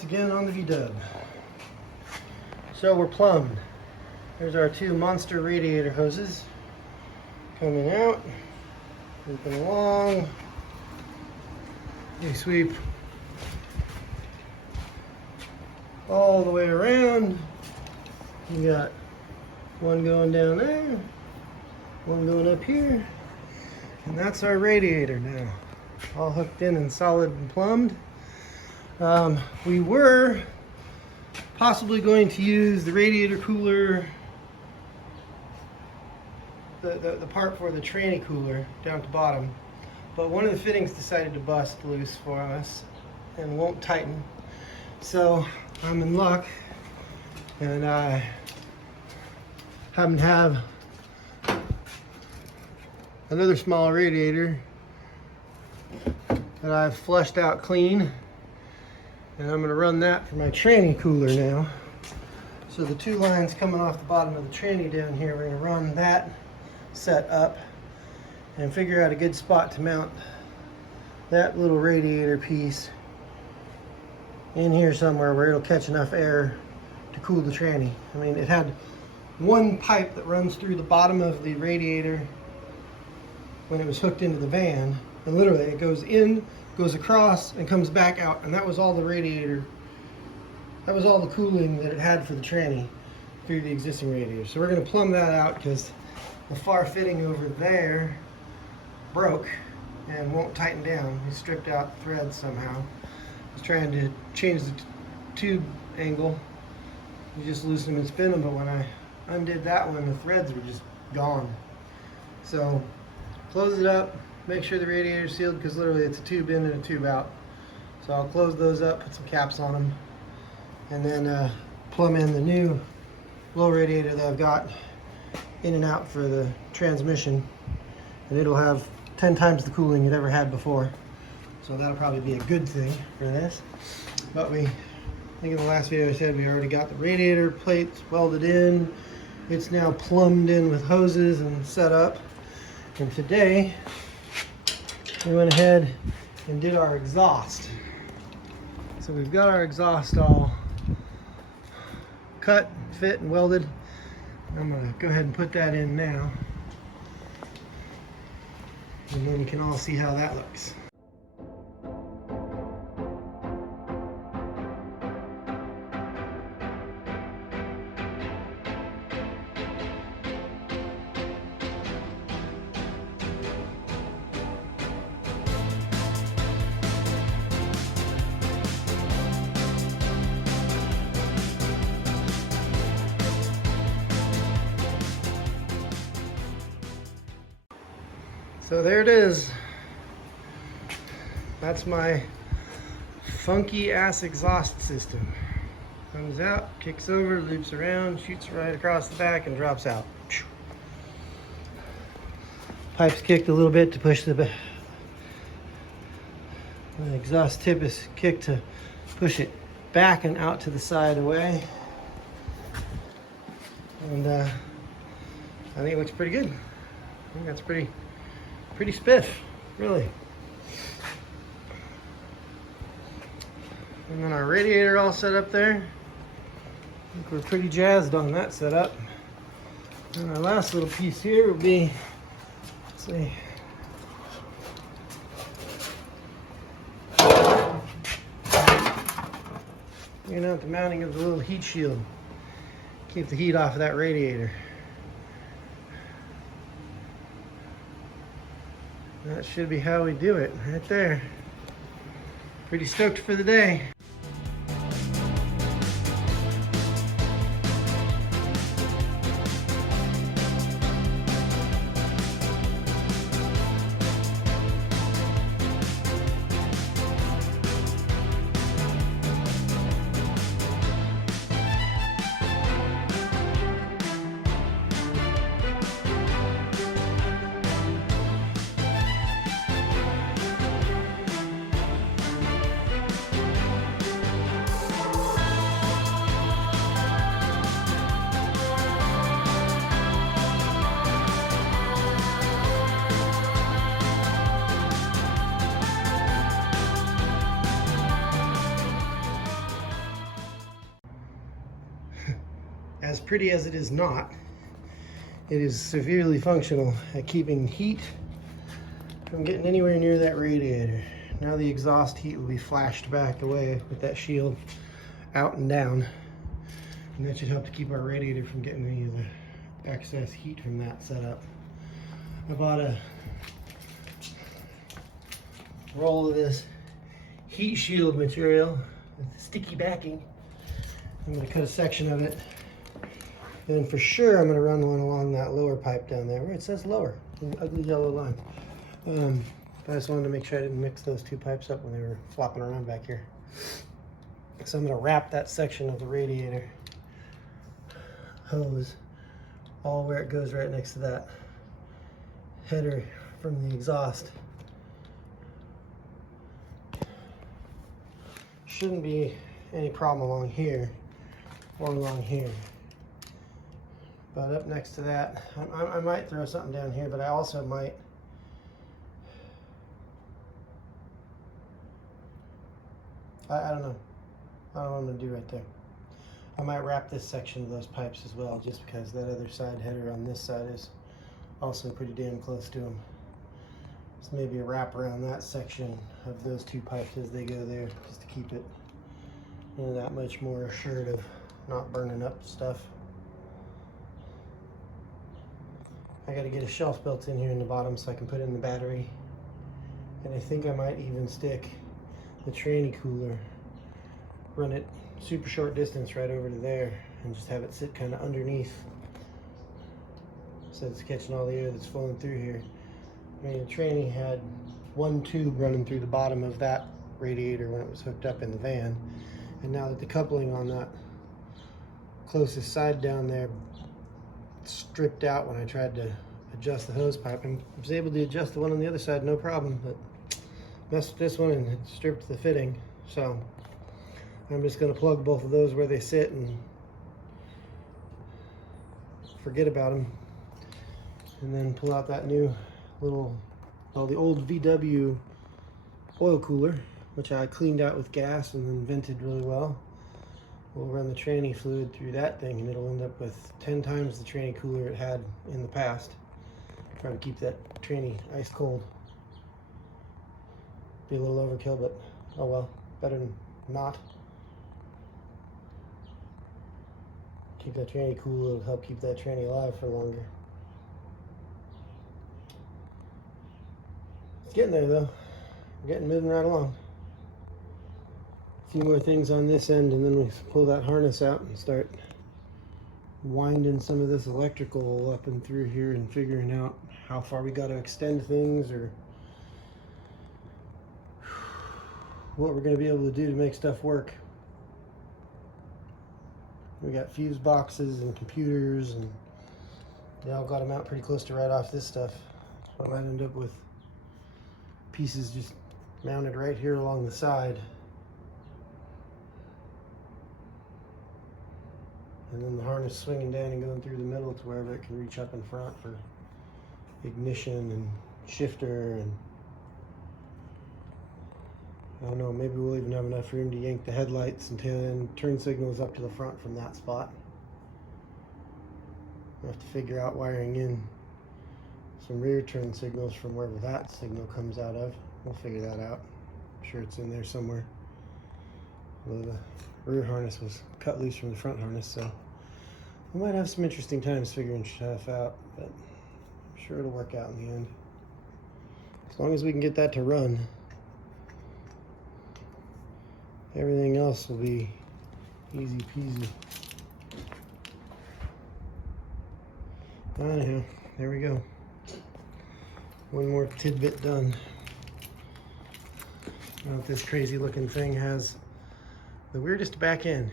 once again on the V-dub. So we're plumbed. There's our two monster radiator hoses coming out, looping along. We sweep all the way around. We got one going down there, one going up here, and that's our radiator now, all hooked in and solid and plumbed. We were possibly going to use the radiator cooler, the part for the tranny cooler down at the bottom, but one of the fittings decided to bust loose for us and won't tighten. So I'm in luck, and I happen to have another small radiator that I've flushed out clean, and I'm going to run that for my tranny cooler now. So the two lines coming off the bottom of the tranny down here, we're going to run that set up and figure out a good spot to mount that little radiator piece in here somewhere where it'll catch enough air to cool the tranny. I mean, it had one pipe that runs through the bottom of the radiator when it was hooked into the van, and literally it goes in, goes across, and comes back out, and that was all the radiator, that was all the cooling that it had for the tranny through the existing radiator. So we're going to plumb that out because the far fitting over there broke and won't tighten down. We stripped out the threads somehow. I was trying to change the tube angle. You just loosen them and spin them, but when I undid that one, the threads were just gone. So close it up, make sure the radiator is sealed, because literally it's a tube in and a tube out. So I'll close those up, put some caps on them, and then plumb in the new low radiator that I've got in and out for the transmission, and it'll have 10 times the cooling it ever had before. So that'll probably be a good thing for this. But I think in the last video I said we already got the radiator plates welded in. It's now plumbed in with hoses and set up. And today we went ahead and did our exhaust. So we've got our exhaust all cut, fit, and welded. I'm going to go ahead and put that in now, and then you can all see how that looks. So there it is. That's my funky ass exhaust system. Comes out, kicks over, loops around, shoots right across the back, and drops out. Pipe's kicked a little bit to push the exhaust tip is kicked to push it back and out to the side away. And I think it looks pretty good. I think that's pretty spiff, really. And then our radiator all set up there. I think we're pretty jazzed on that setup. And our last little piece here will be, let's see, figuring out the mounting of the little heat shield. Keep the heat off of that radiator. That should be how we do it, right there. Pretty stoked for the day. as pretty as it is not, it is severely functional at keeping heat from getting anywhere near that radiator. Now the exhaust heat will be flashed back away with that shield out and down. And that should help to keep our radiator from getting any of the excess heat from that setup. I bought a roll of this heat shield material with sticky backing. I'm going to cut a section of it. And for sure I'm going to run one along that lower pipe down there where it says lower, an ugly yellow line. But I just wanted to make sure I didn't mix those two pipes up when they were flopping around back here. So I'm going to wrap that section of the radiator hose all where it goes right next to that header from the exhaust. Shouldn't be any problem along here or along here. But up next to that, I might throw something down here, but I also might I don't know. I don't know what I'm going to do right there. I might wrap this section of those pipes as well, just because that other side header on this side is also pretty damn close to them. So maybe a wrap around that section of those two pipes as they go there, just to keep it, you know, that much more assured of not burning up stuff. I got to get a shelf built in here in the bottom so I can put in the battery. And I think I might even stick the tranny cooler, run it super short distance right over to there, and just have it sit kind of underneath so it's catching all the air that's flowing through here. I mean, the tranny had one tube running through the bottom of that radiator when it was hooked up in the van, and now that the coupling on that closest side down there stripped out when I tried to adjust the hose pipe, I was able to adjust the one on the other side no problem, but messed with this one and it stripped the fitting. So I'm just going to plug both of those where they sit and forget about them, and then pull out that new little, well, the old VW oil cooler, which I cleaned out with gas and then vented really well. We'll run the tranny fluid through that thing and it'll end up with 10 times the tranny cooler it had in the past. Try to keep that tranny ice cold. Be a little overkill, but oh well, better than not. Keep that tranny cool, it'll help keep that tranny alive for longer. It's getting there though. We're getting moving right along. A few more things on this end and then we pull that harness out and start winding some of this electrical up and through here and figuring out how far we got to extend things or what we're going to be able to do to make stuff work. We got fuse boxes and computers, and they all got them out pretty close to right off this stuff. So I might end up with pieces just mounted right here along the side. And then the harness swinging down and going through the middle to wherever it can reach up in front for ignition and shifter, and I don't know, maybe we'll even have enough room to yank the headlights and tail end turn signals up to the front from that spot. We'll have to figure out wiring in some rear turn signals from wherever that signal comes out of. We'll figure that out. I'm sure it's in there somewhere. Well, the rear harness was cut loose from the front harness, so we might have some interesting times figuring stuff out, but I'm sure it'll work out in the end. As long as we can get that to run, everything else will be easy peasy. Anyhow, there we go. One more tidbit done. I don't know if this crazy looking thing has the weirdest back end.